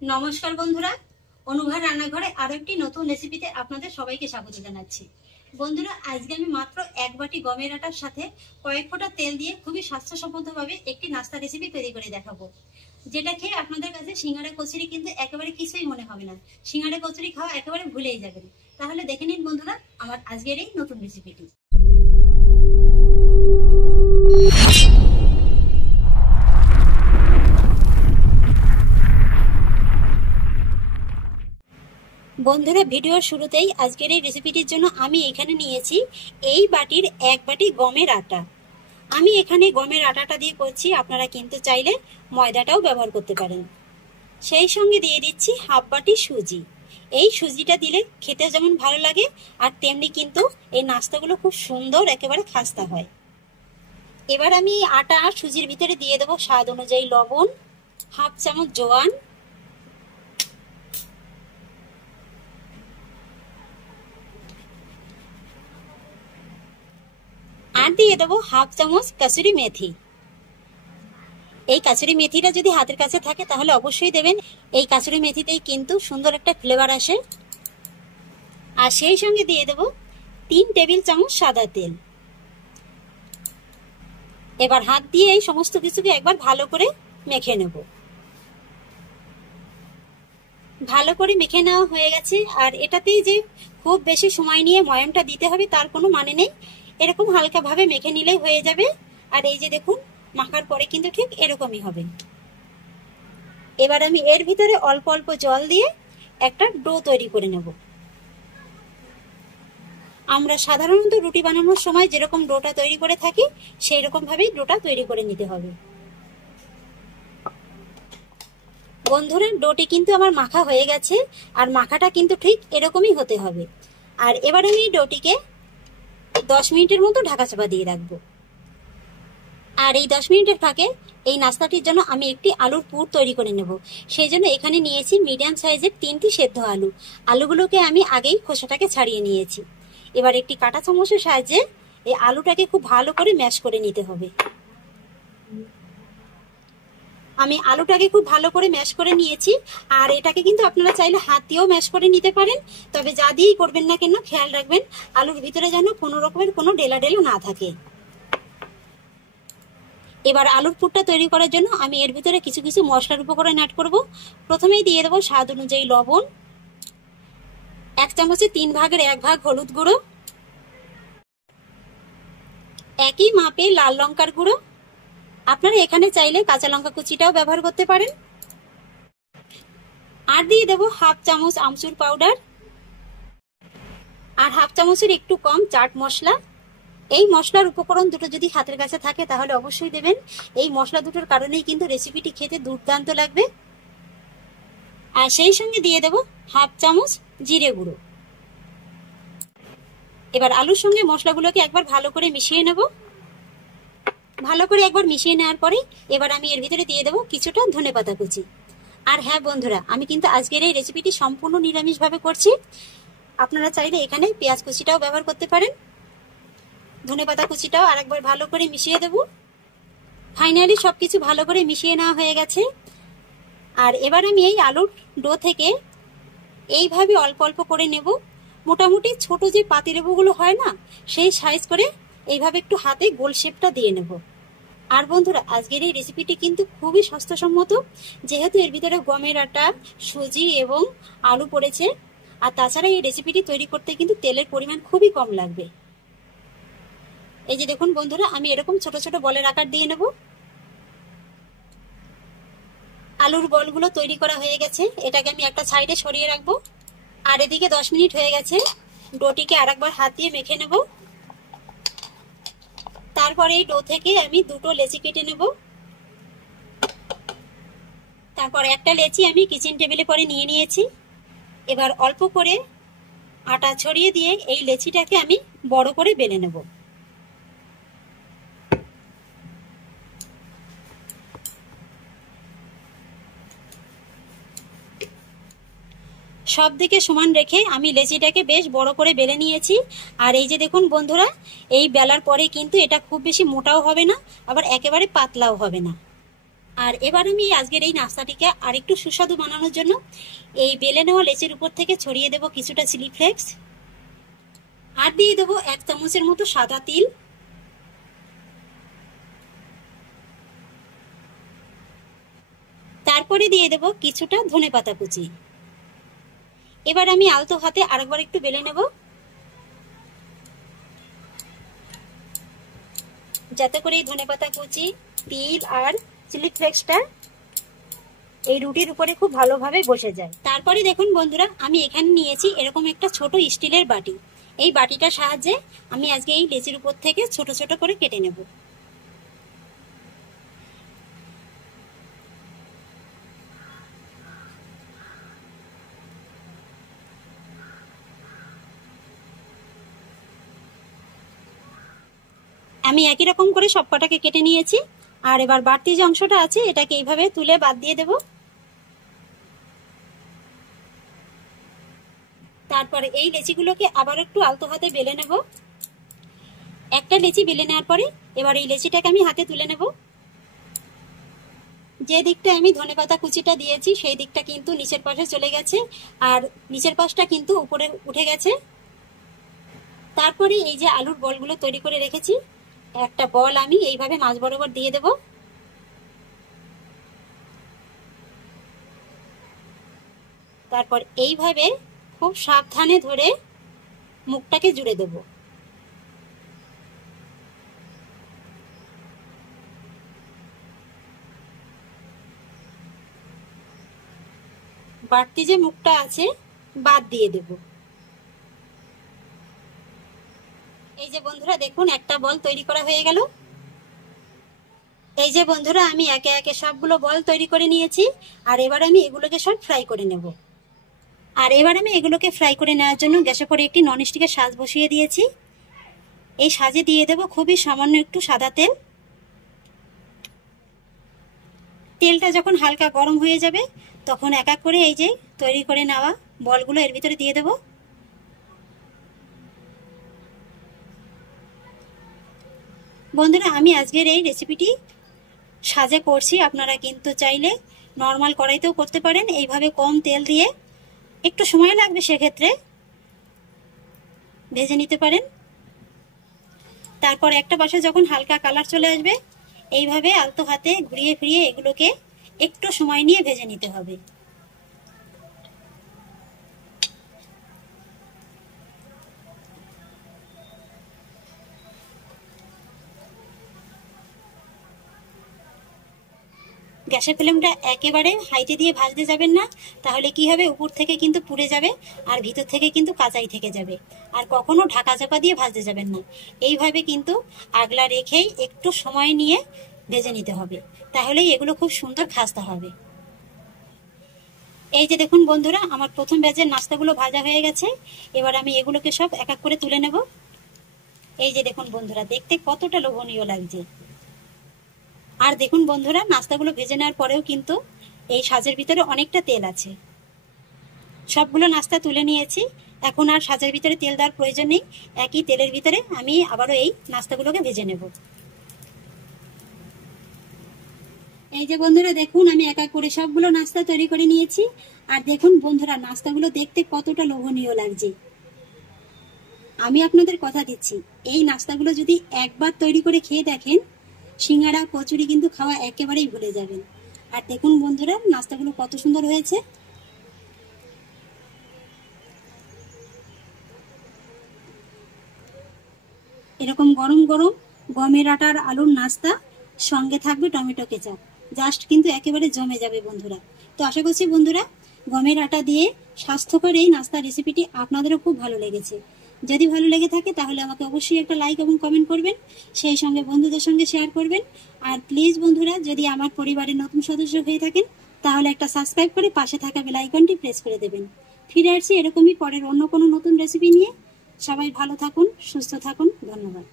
নমস্কার বন্ধুরা, অনুভার রান্নাঘরে আরো একটি নতুন রেসিপিতে আপনাদের সবাইকে স্বাগত জানাচ্ছি। বন্ধুরা, আজকে আমি মাত্র এক বাটি গমের আটার সাথে কয়েক ফোঁটা তেল দিয়ে খুবই স্বাস্থ্যসম্মতভাবে একটি নাস্তা রেসিপি তৈরি করে দেখাবো, যেটা খেয়ে আপনাদের কাছে সিঙ্গাড়া কচুরি কিন্তু একেবারে কিছুই মনে হবে না। সিঙ্গাড়া কচুরি খাওয়া একেবারে ভুলেই যাবেন। তাহলে দেখে নিন বন্ধুরা আমার আজকের এই নতুন রেসিপিটি। বন্ধুরা, ভিডিওর শুরুতেই আজকের এই রেসিপিটির জন্য আমি এখানে নিয়েছি এই বাটির এক বাটি গমের আটা। আমি এখানে গমের আটাটা দিয়ে করছি, আপনারা কিন্তু চাইলে ময়দাটাও ব্যবহার করতে পারেন। সেই সঙ্গে দিয়ে দিচ্ছি হাফ বাটি সুজি। এই সুজিটা দিলে খেতে যেমন ভালো লাগে আর তেমনি কিন্তু এই নাস্তাগুলো খুব সুন্দর একেবারে খাস্তা হয়। এবার আমি আটা আর সুজির ভিতরে দিয়ে দেবো স্বাদ অনুযায়ী লবণ, হাফ চামচ জোয়ান, আর দিয়ে দেবো হাফ চামচ কাসুরি মেথি। এই কাসুরি মেথিটা যদি হাতের কাছে থাকে তাহলে অবশ্যই দেবেন। এই কাসুরি মেথিতেই কিন্তু সুন্দর একটা ফ্লেভার আসে। আর সেই সঙ্গে দিয়ে দেবো 3 টেবিল চামচ সাদা তেল। এবার হাত দিয়ে এই সমস্ত কিছুকে একবার ভালো করে মেখে নেব। ভালো করে মেখে নেওয়া হয়ে গেছে। আর এটাতেই যে খুব বেশি সময় নিয়ে ময়ামটা দিতে হবে তার কোনো মানে নেই, এরকম হালকা ভাবে মেখে নিলেই হয়ে যাবে। আর এই যে দেখুন, মাখার পরে কিন্তু ঠিক এরকমই হবে। এবার আমি এর ভিতরে অল্প অল্প জল দিয়ে একটা ডো তৈরি করে নেব। আমরা সাধারণত রুটি বানানোর সময় যেরকম ডোটা তৈরি করে থাকি সেই রকম ভাবেই ডোটা তৈরি করে নিতে হবে। বন্ধুরা, ডোটি কিন্তু আমার মাখা হয়ে গেছে আর মাখাটা কিন্তু ঠিক এরকমই হতে হবে। আর এবার আমি ডোটিকে 10 মিনিটের মতো ঢাকা চাপা দিয়ে রাখবো। আর এই 10 মিনিটের ফাঁকে এই নাস্তাটির জন্য আমি একটি আলুর পুর তৈরি করে নেব। সেই জন্য এখানে নিয়েছি মিডিয়াম সাইজের 3টি সেদ্ধ আলু। আলুগুলোকে আমি আগেই খোসাটাকে ছাড়িয়ে নিয়েছি। এবার একটি কাঁটা চামচের সাহায্যে এই আলুটাকে খুব ভালো করে ম্যাশ করে নিতে হবে। আমি আলুটাকে খুব ভালো করে ম্যাশ করে নিয়েছি। আর এটাকে কিন্তু আপনারা চাইলে হাত দিয়েও ম্যাশ করে নিতে পারেন, তবে যা দিয়েই করবেন না কেন খেয়াল রাখবেন আলুর ভিতরে যেন কোনো রকমের কোনো ডেলা ডেলা না থাকে। এবার আলুর পুরটা তৈরি করার জন্য আমি এর ভিতরে কিছু কিছু মশলার উপকরণ অ্যাড করব। প্রথমেই দিয়ে দেবো স্বাদ অনুযায়ী লবণ, 1 চামচে 3 ভাগের 1 ভাগ হলুদ গুঁড়ো, একই মাপে লাল লঙ্কার গুঁড়ো। আপনারা এখানে চাইলে কাঁচা লঙ্কা কুচিটাও ব্যবহার করতে পারেন। আর দিয়ে দেবো হাফ চামচ আমচুর পাউডার আর হাফ চামচের একটু কম চাট মশলা। এই মশলার উপকরণ দুটো যদি হাতের কাছে থাকে তাহলে অবশ্যই দেবেন। এই মশলা দুটোর কারণেই কিন্তু রেসিপিটি খেতে দুর্দান্ত লাগবে। আর সেই সঙ্গে দিয়ে দেবো হাফ চামচ জিরে গুঁড়ো। এবার আলুর সঙ্গে মশলাগুলোকে একবার ভালো করে মিশিয়ে নেব। ভালো করে একবার মিশিয়ে নেওয়ার পরে এবার আমি এর ভিতরে দিয়ে দেবো কিছুটা ধনেপাতা কুচি। আর হ্যাঁ বন্ধুরা, আমি কিন্তু আজকের এই রেসিপিটি সম্পূর্ণ নিরামিষভাবে করছি। আপনারা চাইলে এখানে পেঁয়াজ কুচিটাও ব্যবহার করতে পারেন। ধনেপাতা কুচিটাও আরেকবার ভালো করে মিশিয়ে দেব। ফাইনালি সবকিছু ভালো করে মিশিয়ে নেওয়া হয়ে গেছে। আর এবার আমি এই আলুর ডো থেকে এইভাবে অল্প অল্প করে নেব। মোটামুটি ছোট যে পাতিলেবুগুলো হয় না, সেই সাইজ করে এইভাবে একটু হাতে গোল শেপটা দিয়ে নেব। আর বন্ধুরা, আজকের এই রেসিপিটি কিন্তু খুবই স্বাস্থ্যসম্মত, যেহেতু এর ভিতরে গমের আটা, সুজি এবং আলু পড়েছে। আর তাছাড়া এই রেসিপিটি তৈরি করতে কিন্তু তেলের পরিমাণ খুবই কম লাগবে। এই যে দেখুন বন্ধুরা, আমি এরকম ছোট ছোট বলের আকার দিয়ে নেব। আলুর বলগুলো তৈরি করা হয়ে গেছে, এটাকে আমি একটা সাইডে সরিয়ে রাখবো। আর এদিকে 10 মিনিট হয়ে গেছে, ডোটিকে আরেকবার হাত দিয়ে মেখে নেব। তারপরে এই ডো থেকে আমি দুটো লেচি কেটে নেব। তারপর একটা লেচি আমি কিচেন টেবিলে করে নিয়ে নিয়েছি। এবার অল্প করে আটা ছড়িয়ে দিয়ে এই লেচিটাকে আমি বড় করে বেলে নেব। সব দিকে সমান রেখে আমি লেচিটাকে বেশ বড় করে বেলে নিয়েছি। আর এই যে দেখুন বন্ধুরা, এই বেলার পরে কিন্তু এটা খুব বেশি মোটাও হবে না, আবার একেবারে পাতলাও হবে না। আর এবার আমি আজকের এই নাস্তাটিকে আরেকটু সুস্বাদু বানানোর জন্য এই বেলে নেওয়া লেচির উপর থেকে ছড়িয়ে দেব কিছুটা চিলি ফ্লেক্স, আর দিয়ে দেবো 1 চামচের মতো সাদা তিল, তারপরে দিয়ে দেব কিছুটা ধনেপাতা কুচি। এবার আমি আলতো হাতে আরেকবার একটু বেলে নেব, যাতে করে এই ধনেপাতা কুচি, তিল আর চিলি ফ্লেক্সটা এই রুটির উপরে খুব ভালোভাবে বসে যায়। তারপরে দেখুন বন্ধুরা, আমি এখানে নিয়েছি এরকম একটা ছোট স্টিলের বাটি। এই বাটিটার সাহায্যে আমি আজকে এই লেচির উপর থেকে ছোট ছোট করে কেটে নেব। আমি একই রকম করে সব কটাকে কেটে নিয়েছি। আর এবার বাড়তি যে অংশটা আছে এটাকে এইভাবে তুলে বাদ দিয়ে দেব। তারপরে এই লেচিগুলোকে আবার একটু আলতো হাতে বেলে নেব। একটা লেচি বেলে নেওয়ার পরে এবার এই লেচিটাকে আমি হাতে তুলে নেব। যে দিকটা আমি ধনেপাতা কুচিটা দিয়েছি সেই দিকটা কিন্তু নিচের পাশে চলে গেছে, আর নিচের পাশটা কিন্তু উপরে উঠে গেছে। তারপরে এই যে আলুর বলগুলো তৈরি করে রেখেছি, একটা বল আমি এইভাবে মাঝ বরাবর দিয়ে দেব। তারপর এইভাবে খুব সাবধানে ধরে মুখটাকে জুড়ে দেব। বাড়তি যে মুখটা আছে বাদ দিয়ে দেব। এই যে বন্ধুরা দেখুন, একটা বল তৈরি করা হয়ে গেল। এই যে বন্ধুরা, আমি একে একে সবগুলো বল তৈরি করে নিয়েছি। আর এবার আমি এগুলোকে সব ফ্রাই করে নেব। আর এবার আমি এগুলোকে ফ্রাই করে নেওয়ার জন্য গ্যাসের পরে একটি ননস্টিকের সাজ বসিয়ে দিয়েছি। এই সাজে দিয়ে দেব খুবই সামান্য একটু সাদা তেল। তেলটা যখন হালকা গরম হয়ে যাবে তখন এক এক করে এই যে তৈরি করে নেওয়া বলগুলো এর ভিতরে দিয়ে দেব। বন্ধুরা, আমি আজকের এই রেসিপিটি সাজে করছি, আপনারা কিন্তু চাইলে নর্মাল কড়াইতেও করতে পারেন। এইভাবে কম তেল দিয়ে একটু সময় লাগবে, সেক্ষেত্রে ভেজে নিতে পারেন। তারপর একটা পাশে যখন হালকা কালার চলে আসবে এইভাবে আলতো হাতে ঘুরিয়ে ফিরিয়ে এগুলোকে একটু সময় নিয়ে ভেজে নিতে হবে। গ্যাসের ফ্লেমটা একেবারে হাইতে দিয়ে ভাজতে যাবেন না, তাহলে কি হবে, উপর থেকে কিন্তু পুড়ে যাবে আর ভিতর থেকে কিন্তু কাঁচাই থেকে যাবে। আর কখনো ঢাকা চাপা দিয়ে ভাজতে যাবেন না, এইভাবে কিন্তু আগলা রেখেই একটু সময় নিয়ে ভেজে নিতে হবে, তাহলেই এগুলো খুব সুন্দর খাস্তা হবে। এই যে দেখুন বন্ধুরা, আমার প্রথম ব্যাচের নাস্তাগুলো ভাজা হয়ে গেছে। এবার আমি এগুলোকে সব এক এক করে তুলে নেব। এই যে দেখুন বন্ধুরা, দেখতে কতটা লোভনীয় লাগছে। আর দেখুন বন্ধুরা, নাস্তাগুলো ভেজে নেওয়ার পরেও কিন্তু এই সাজের ভিতরে অনেকটা তেল আছে। সবগুলো নাস্তা তুলে নিয়েছি, এখন আর সাজের ভিতরে তেল দেওয়ার প্রয়োজন নেই। একই তেলের ভিতরে আমি আবারও এই নাস্তাগুলোকে ভেজে নেব। এই যে বন্ধুরা দেখুন, আমি এক এক করে সবগুলো নাস্তা তৈরি করে নিয়েছি। আর দেখুন বন্ধুরা, নাস্তাগুলো দেখতে কতটা লোভনীয় লাগছে। আমি আপনাদের কথা দিচ্ছি, এই নাস্তাগুলো যদি একবার তৈরি করে খেয়ে দেখেন, সিঙ্গাড়া কচুরি কিন্তু খাওয়া একেবারেই ভুলে যাবেন। আর দেখুন বন্ধুরা, নাস্তাগুলো কত সুন্দর হয়েছে। এরকম গরম গরম গমের আটার আলুর নাস্তা, সঙ্গে থাকবে টমেটো কেচাপ, জাস্ট কিন্তু একেবারে জমে যাবে বন্ধুরা। তো আশা করছি বন্ধুরা, গমের আটা দিয়ে স্বাস্থ্যকর এই নাস্তা রেসিপিটি আপনাদেরও খুব ভালো লেগেছে। যদি ভালো লেগে থাকে তাহলে আমাকে অবশ্যই একটা লাইক এবং কমেন্ট করবেন, সেই সঙ্গে বন্ধুদের সঙ্গে শেয়ার করবেন। আর প্লিজ বন্ধুরা, যদি আমার পরিবারের নতুন সদস্য হয়ে থাকেন তাহলে একটা সাবস্ক্রাইব করে পাশে থাকা বেল আইকনটি প্রেস করে দেবেন। ফিরে আসছি এরকমই পরের অন্য কোনো নতুন রেসিপি নিয়ে। সবাই ভালো থাকুন, সুস্থ থাকুন, ধন্যবাদ।